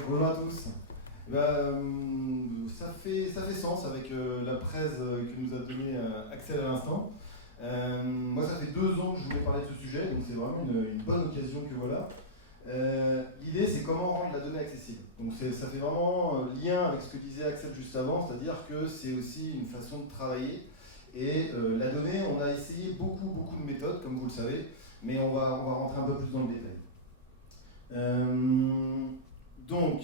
Bonjour à tous. Ça fait sens avec la presse que nous a donné Axel à l'instant. Moi, ça fait 2 ans que je voulais parler de ce sujet, donc c'est vraiment une bonne occasion que voilà. L'idée, c'est comment rendre la donnée accessible. Donc ça fait vraiment lien avec ce que disait Axel juste avant, c'est-à-dire que c'est aussi une façon de travailler. Et la donnée, on a essayé beaucoup de méthodes, comme vous le savez, mais on va rentrer un peu plus dans le détail. Donc,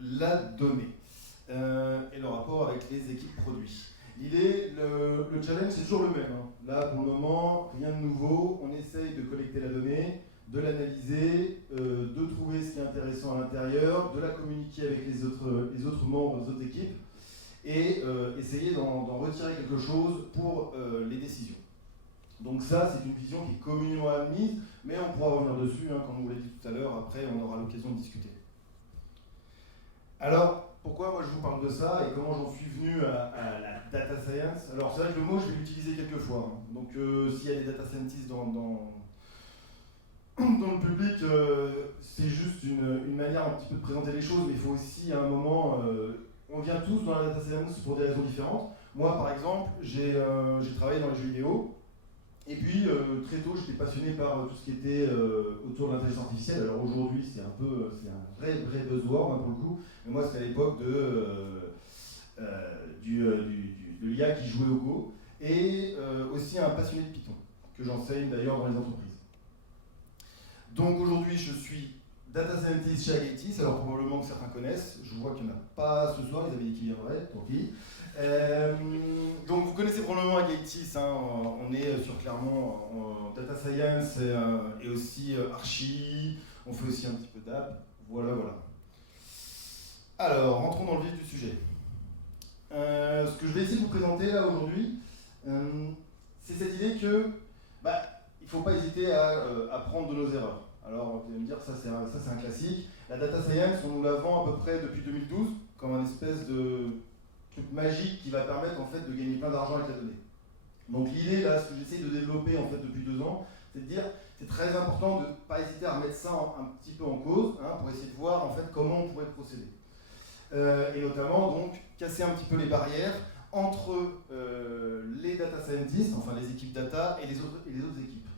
la donnée et le rapport avec les équipes produits. L'idée, le challenge, c'est toujours le même. Hein. Là, pour le moment, rien de nouveau. On essaye de collecter la donnée, de l'analyser, de trouver ce qui est intéressant à l'intérieur, de la communiquer avec les autres membres des autres équipes et essayer d'en retirer quelque chose pour les décisions. Donc ça, c'est une vision qui est communément admise, mais on pourra revenir dessus, hein, comme on vous l'a dit tout à l'heure, après on aura l'occasion de discuter. Alors, pourquoi moi je vous parle de ça et comment j'en suis venu à la data science? Alors c'est vrai que le mot, je vais l'utiliser quelques fois. Hein. Donc s'il y a des data scientists dans le public, c'est juste une manière un petit peu de présenter les choses, mais il faut aussi à un moment... on vient tous dans la data science pour des raisons différentes. Moi, par exemple, j'ai travaillé dans les jeux vidéo. Et puis, très tôt, j'étais passionné par tout ce qui était autour de l'intelligence artificielle. Alors aujourd'hui, c'est un vrai buzzword hein, pour le coup. Mais moi, c'était à l'époque de l'IA qui jouait au Go. Et aussi un passionné de Python, que j'enseigne d'ailleurs dans les entreprises. Donc aujourd'hui, je suis data scientist chez Agaitis. Alors probablement que certains connaissent. Je vois qu'il n'y en a pas ce soir, ils avaient dit qu'ils viendraient, tant pis. Donc vous connaissez probablement Agaitis, hein, on est clairement en data science et aussi archi, on fait aussi un petit peu d'app, voilà. Alors, rentrons dans le vif du sujet. Ce que je vais essayer de vous présenter là aujourd'hui, c'est cette idée que il ne faut pas hésiter à apprendre de nos erreurs. Alors vous allez me dire, ça c'est un classique. La data science, on nous la vend à peu près depuis 2012 comme un espèce de truc magique qui va permettre en fait de gagner plein d'argent avec la donnée. Donc l'idée là, ce que j'essaie de développer en fait depuis 2 ans, c'est de dire c'est très important de ne pas hésiter à remettre ça un petit peu en cause hein, pour essayer de voir en fait comment on pourrait procéder. Et notamment donc casser un petit peu les barrières entre les data scientists, enfin les équipes data et les autres équipes.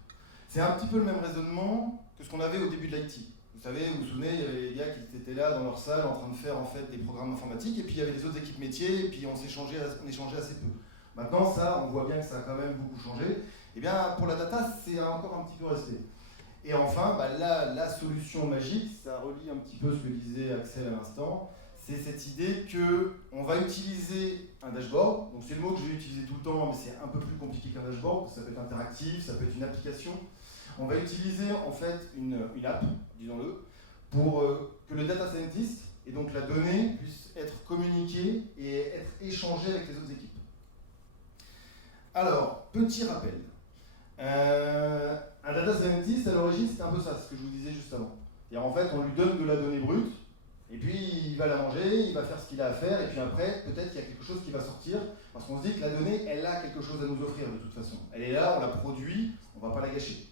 C'est un petit peu le même raisonnement que ce qu'on avait au début de l'IT. Vous savez, vous vous souvenez, il y avait les gars qui étaient là dans leur salle en train de faire en fait des programmes informatiques et puis il y avait les autres équipes métiers et puis on échangeait assez peu. Maintenant ça, on voit bien que ça a quand même beaucoup changé. Et bien pour la data, c'est encore un petit peu resté. Et enfin, la solution magique, ça relie un petit peu ce que disait Axel à l'instant, c'est cette idée qu'on va utiliser un dashboard. Donc c'est le mot que je vais utiliser tout le temps, mais c'est un peu plus compliqué qu'un dashboard. Ça peut être interactif, ça peut être une application. On va utiliser en fait une app, disons-le, pour que le data scientist et donc la donnée puisse être communiquée et être échangée avec les autres équipes. Alors, petit rappel. Un data scientist, à l'origine, c'est un peu ça, ce que je vous disais juste avant. C'est-à-dire, en fait, on lui donne de la donnée brute, et puis il va la manger, il va faire ce qu'il a à faire, et puis après, peut-être qu'il y a quelque chose qui va sortir, parce qu'on se dit que la donnée, elle a quelque chose à nous offrir de toute façon. Elle est là, on la produit, on ne va pas la gâcher.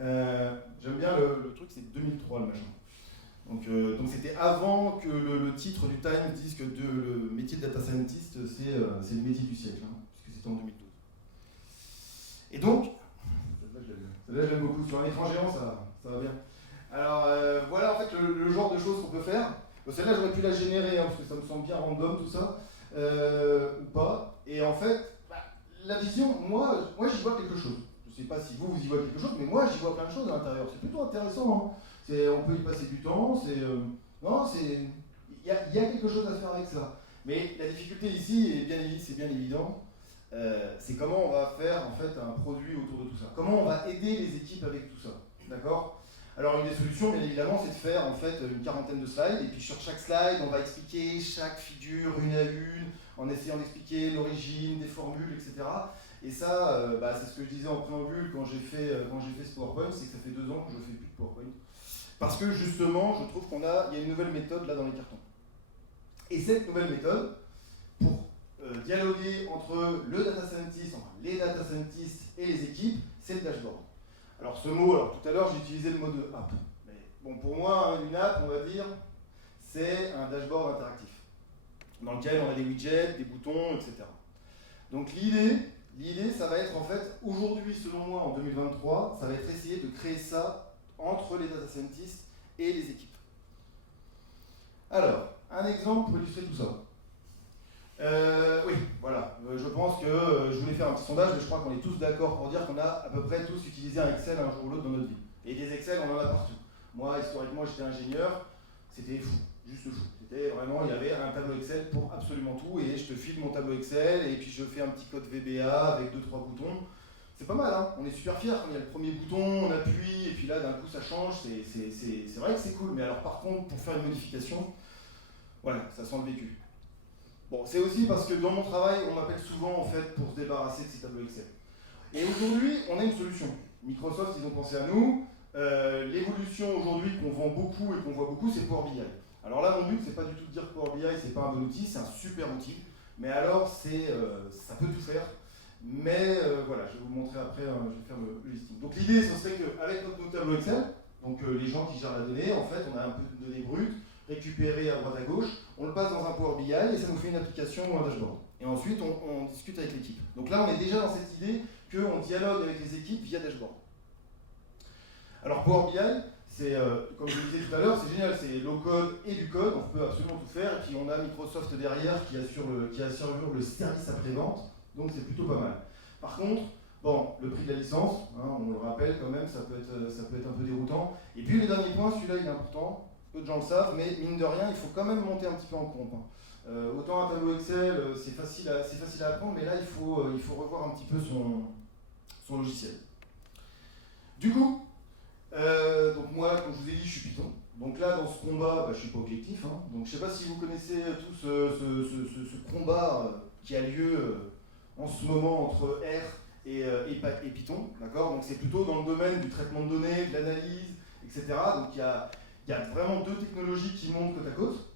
J'aime bien le truc, c'est 2003 le machin. Donc c'était avant que le titre du Time dise que le métier de data scientist, c'est le métier du siècle, hein, puisque c'était en 2012. Et donc, celle-là je l'aime beaucoup, sur un écran géant ça va bien. Alors voilà en fait le genre de choses qu'on peut faire. Bon, celle-là j'aurais pu la générer, hein, parce que ça me semble bien random tout ça, ou pas. Et en fait, la vision, moi j'y vois quelque chose. Je ne sais pas si vous y voyez quelque chose, mais moi j'y vois plein de choses à l'intérieur. C'est plutôt intéressant. Hein. On peut y passer du temps. Il y a quelque chose à faire avec ça. Mais la difficulté ici, c'est bien évident, c'est comment on va faire en fait un produit autour de tout ça. Comment on va aider les équipes avec tout ça. D'accord ? Alors une des solutions, bien évidemment, c'est de faire en fait une quarantaine de slides. Et puis sur chaque slide, on va expliquer chaque figure une à une, en essayant d'expliquer l'origine, des formules, etc. Et ça, c'est ce que je disais en préambule quand j'ai fait ce PowerPoint, c'est que ça fait 2 ans que je ne fais plus de PowerPoint. Parce que justement, je trouve qu'il y a une nouvelle méthode là dans les cartons. Et cette nouvelle méthode, pour dialoguer entre le data scientist, enfin les data scientists et les équipes, c'est le dashboard. Alors ce mot, tout à l'heure j'ai utilisé le mot de app. Mais bon, pour moi, hein, une app, on va dire, c'est un dashboard interactif, dans lequel on a des widgets, des boutons, etc. Donc l'idée, ça va être en fait, aujourd'hui, selon moi, en 2023, ça va être essayer de créer ça entre les data scientists et les équipes. Alors, un exemple pour illustrer tout ça. Oui, voilà. Je pense que je voulais faire un petit sondage, mais je crois qu'on est tous d'accord pour dire qu'on a à peu près tous utilisé un Excel un jour ou l'autre dans notre vie. Et des Excel, on en a partout. Moi, historiquement, j'étais ingénieur, c'était fou, juste fou. C'était vraiment, il y avait un tableau Excel pour absolument tout, et je te file mon tableau Excel, et puis je fais un petit code VBA avec 2-3 boutons. C'est pas mal, hein. On est super fiers quand il y a le premier bouton, on appuie, et puis là, d'un coup, ça change. C'est vrai que c'est cool, mais alors par contre, pour faire une modification, voilà, ça sent le vécu. Bon, c'est aussi parce que dans mon travail, on m'appelle souvent en fait pour se débarrasser de ces tableaux Excel. Et aujourd'hui, on a une solution. Microsoft, ils ont pensé à nous. L'évolution aujourd'hui qu'on vend beaucoup et qu'on voit beaucoup, c'est Power BI. Alors là, mon but, c'est pas du tout de dire que Power BI, c'est pas un bon outil, c'est un super outil. Mais alors, ça peut tout faire. Mais voilà, je vais vous montrer après, je vais faire le listing. Donc l'idée, ce serait qu'avec notre tableau Excel, donc les gens qui gèrent la donnée, en fait, on a un peu de données brutes, récupérées à droite à gauche, on le passe dans un Power BI et ça nous fait une application ou un dashboard. Et ensuite, on discute avec l'équipe. Donc là, on est déjà dans cette idée qu'on dialogue avec les équipes via dashboard. Alors Power BI, c'est, comme je le disais tout à l'heure, c'est génial, c'est low code et du code, on peut absolument tout faire. Et puis on a Microsoft derrière qui assure le service après-vente, donc c'est plutôt pas mal. Par contre, bon, le prix de la licence, hein, on le rappelle quand même, ça peut être un peu déroutant. Et puis le dernier point, celui-là il est important, peu de gens le savent, mais mine de rien, il faut quand même monter un petit peu en compte. Hein. Autant un tableau Excel, c'est facile à apprendre, mais là il faut revoir un petit peu son logiciel. Du coup, donc moi, comme je vous ai dit, je suis Python. Donc là, dans ce combat, je ne suis pas objectif. Hein. Donc je ne sais pas si vous connaissez tout ce combat qui a lieu en ce moment entre R et Python. D'accord. Donc c'est plutôt dans le domaine du traitement de données, de l'analyse, etc. Donc il y a vraiment deux technologies qui montent côte à côte.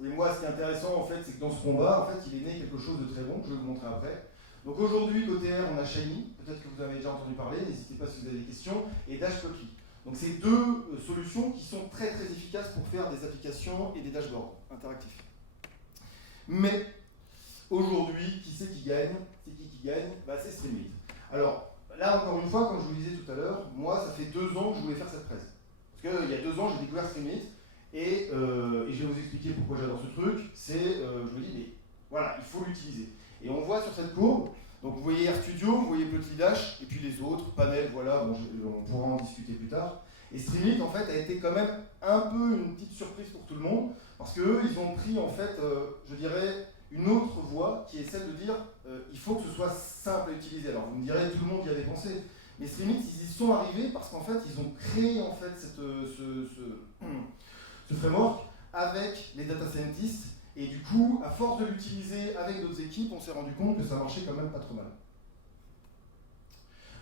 Et moi, ce qui est intéressant, en fait, c'est que dans ce combat, en fait, il est né quelque chose de très bon, que je vais vous montrer après. Donc aujourd'hui, côté R, on a Shiny, peut-être que vous avez déjà entendu parler, n'hésitez pas si vous avez des questions, et Dashcopy. Donc c'est deux solutions qui sont très très efficaces pour faire des applications et des dashboards interactifs. Mais aujourd'hui, qui c'est qui gagne? C'est qui gagne? C'est Streamlit. Alors là, encore une fois, comme je vous le disais tout à l'heure, moi, ça fait 2 ans que je voulais faire cette presse. Parce qu'il y a 2 ans, j'ai découvert Streamlit, et je vais vous expliquer pourquoi j'adore ce truc. Je me dis, mais voilà, il faut l'utiliser. Et on voit sur cette courbe, donc vous voyez RStudio, vous voyez Plotly Dash, et puis les autres, Panel, voilà, bon, on pourra en discuter plus tard. Et Streamlit, en fait, a été quand même un peu une petite surprise pour tout le monde, parce qu'eux, ils ont pris, en fait, je dirais, une autre voie, qui est celle de dire, il faut que ce soit simple à utiliser. Alors vous me direz, tout le monde y avait pensé, mais Streamlit, ils y sont arrivés parce qu'en fait, ils ont créé, en fait, ce framework avec les data scientists. Et du coup, à force de l'utiliser avec d'autres équipes, on s'est rendu compte que ça marchait quand même pas trop mal.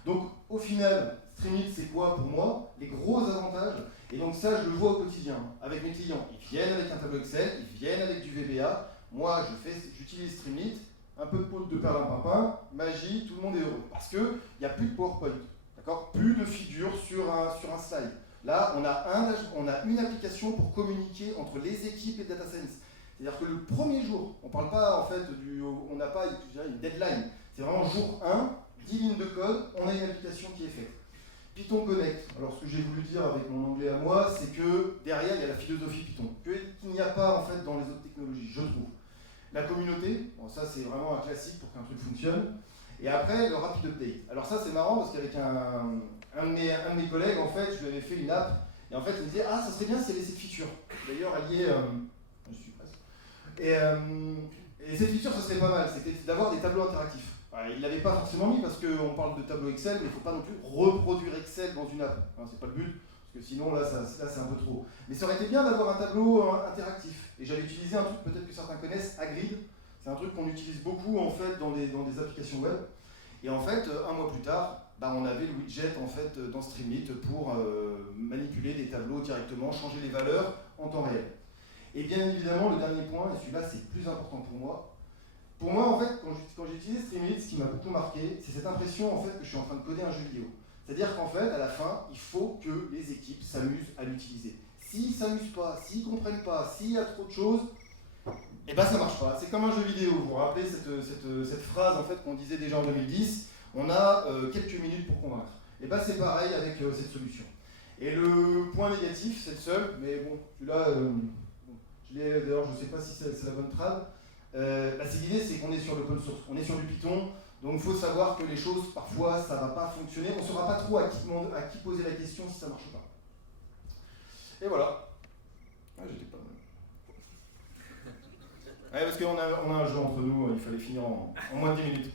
Donc, au final, Streamlit, c'est quoi pour moi? Les gros avantages. Et donc ça, je le vois au quotidien. Avec mes clients, ils viennent avec un tableau Excel, ils viennent avec du VBA. Moi, j'utilise Streamlit, un peu de poudre de perlimpinpin, magie, tout le monde est heureux. Parce qu'il n'y a plus de PowerPoint, d'accord? Plus de figures sur un slide. Là, on a une application pour communiquer entre les équipes et data science. C'est-à-dire que le premier jour, on ne parle pas en fait on n'a pas une deadline, c'est vraiment jour 1, 10 lignes de code, on a une application qui est faite. Python Connect, alors ce que j'ai voulu dire avec mon anglais à moi, c'est que derrière il y a la philosophie Python, qu'il n'y a pas en fait dans les autres technologies, je trouve. La communauté, bon, ça c'est vraiment un classique pour qu'un truc fonctionne. Et après, le rapid update. Alors ça c'est marrant parce qu'avec un de mes collègues, en fait, je lui avais fait une app, et en fait il me disait, ah ça serait bien si elle avait cette feature. D'ailleurs, elle y est... Et cette feature, ça serait pas mal, c'était d'avoir des tableaux interactifs. Il ne l'avait pas forcément mis parce qu'on parle de tableau Excel, mais il ne faut pas non plus reproduire Excel dans une app. C'est pas le but, parce que sinon là c'est un peu trop. Mais ça aurait été bien d'avoir un tableau interactif. Et j'avais utilisé un truc, peut-être que certains connaissent, Agrid. C'est un truc qu'on utilise beaucoup en fait dans des applications web. Et en fait, un mois plus tard, on avait le widget en fait dans Streamlit pour manipuler des tableaux directement, changer les valeurs en temps réel. Et bien évidemment, le dernier point, et celui-là c'est le plus important pour moi. Pour moi, en fait, quand j'ai utilisé Streamlit, ce qui m'a beaucoup marqué, c'est cette impression en fait que je suis en train de coder un jeu vidéo. C'est-à-dire qu'en fait, à la fin, il faut que les équipes s'amusent à l'utiliser. S'ils ne s'amusent pas, s'ils ne comprennent pas, s'il y a trop de choses, eh ben ça ne marche pas. C'est comme un jeu vidéo. Vous vous rappelez cette phrase en fait, qu'on disait déjà en 2010, on a quelques minutes pour convaincre. Et ben c'est pareil avec cette solution. Et le point négatif, c'est le seul, mais bon, celui-là, d'ailleurs, je ne sais pas si c'est la bonne trad. C'est l'idée, c'est qu'on est sur l'open source, on est sur du Python, donc il faut savoir que les choses, parfois, ça ne va pas fonctionner. On ne saura pas trop à qui poser la question si ça ne marche pas. Et voilà. Ah, j'étais pas mal. Ouais, parce qu'on a un jeu entre nous, il fallait finir en moins de 10 minutes.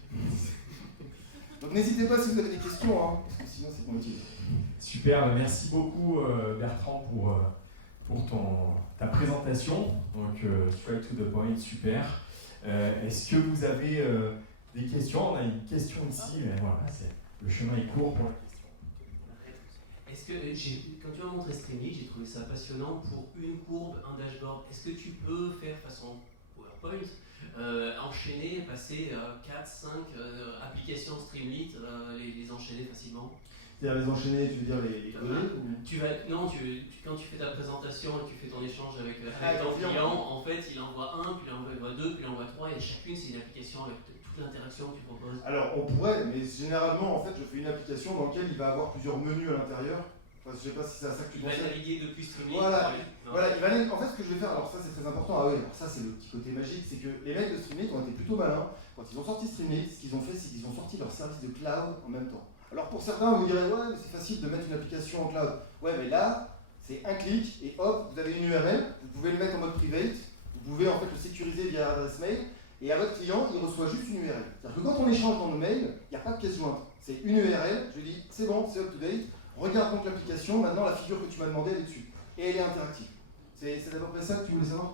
Donc n'hésitez pas si vous avez des questions, hein, parce que sinon c'est compliqué. Super, merci beaucoup Bertrand pour ta présentation. Donc straight to the point, super. Est-ce que vous avez des questions? On a une question ici, mais voilà, le chemin est court pour la question. Est-ce que, quand tu m'as montré Streamlit, j'ai trouvé ça passionnant pour une courbe, un dashboard. Est-ce que tu peux faire façon PowerPoint, enchaîner, passer 4, 5 applications Streamlit, les enchaîner facilement? C'est-à-dire les enchaîner, tu veux dire les coder quand tu fais ta présentation et que tu fais ton échange avec ton client, en fait, il envoie un, puis il envoie deux, puis il envoie trois, et chacune, c'est une application avec toute l'interaction que tu proposes. Alors, on pourrait, mais généralement, en fait, je fais une application dans laquelle il va avoir plusieurs menus à l'intérieur. Enfin, je sais pas si c'est à ça que tu pensais. Il va naviguer depuis Streamlit. Voilà, en fait, ce que je vais faire, alors ça c'est très important, ah oui, alors ça c'est le petit côté magique, c'est que les mecs de Streamlit ont été plutôt malins. Quand ils ont sorti Streamlit, ce qu'ils ont fait, c'est qu'ils ont sorti leur service de cloud en même temps. Alors pour certains, vous direz, ouais, mais c'est facile de mettre une application en cloud. Ouais, mais là, c'est un clic et hop, vous avez une URL, vous pouvez le mettre en mode private, vous pouvez en fait le sécuriser via adresse mail, et à votre client, il reçoit juste une URL. C'est-à-dire que quand on échange dans nos mails, il n'y a pas de pièce jointe. C'est une URL, je dis, c'est bon, c'est up to date, regarde donc l'application, maintenant la figure que tu m'as demandé, elle est dessus. Et elle est interactive. C'est à peu près ça que tu voulais savoir?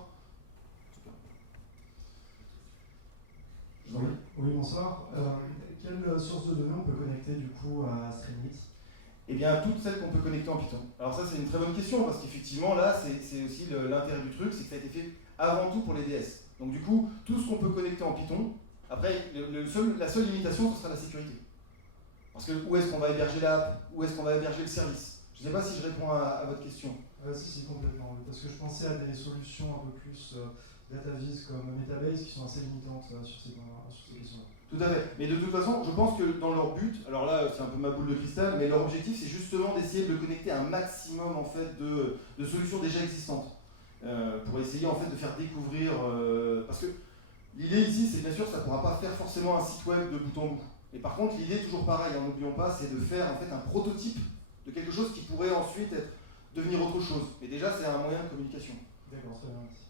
Oui, bonsoir. Quelle source de données on peut connecter du coup à Streamlit? Eh bien, toutes celles qu'on peut connecter en Python. Alors ça, c'est une très bonne question, parce qu'effectivement, là, c'est aussi l'intérêt du truc, c'est que ça a été fait avant tout pour les DS. Donc du coup, tout ce qu'on peut connecter en Python, après, la seule limitation, ce sera la sécurité. Parce que où est-ce qu'on va héberger l'app? Où est-ce qu'on va héberger le service? Je ne sais pas si je réponds à votre question. Si, complètement. Parce que je pensais à des solutions un peu plus data-vis comme Metabase qui sont assez limitantes sur ces questions-là. Tout à fait. Mais de toute façon, je pense que dans leur but, alors là c'est un peu ma boule de cristal, mais leur objectif c'est justement d'essayer de connecter un maximum en fait de solutions déjà existantes. Pour essayer en fait de faire découvrir, parce que l'idée ici c'est bien sûr ça ne pourra pas faire forcément un site web de bout en bout. Et par contre l'idée toujours pareil, n'oublions pas, c'est de faire en fait un prototype de quelque chose qui pourrait ensuite devenir autre chose. Mais déjà c'est un moyen de communication. D'accord, très bien, merci.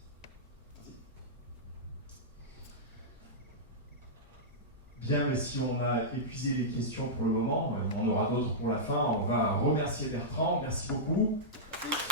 Bien, mais si on a épuisé les questions pour le moment, on aura d'autres pour la fin. On va remercier Bertrand. Merci beaucoup. Merci.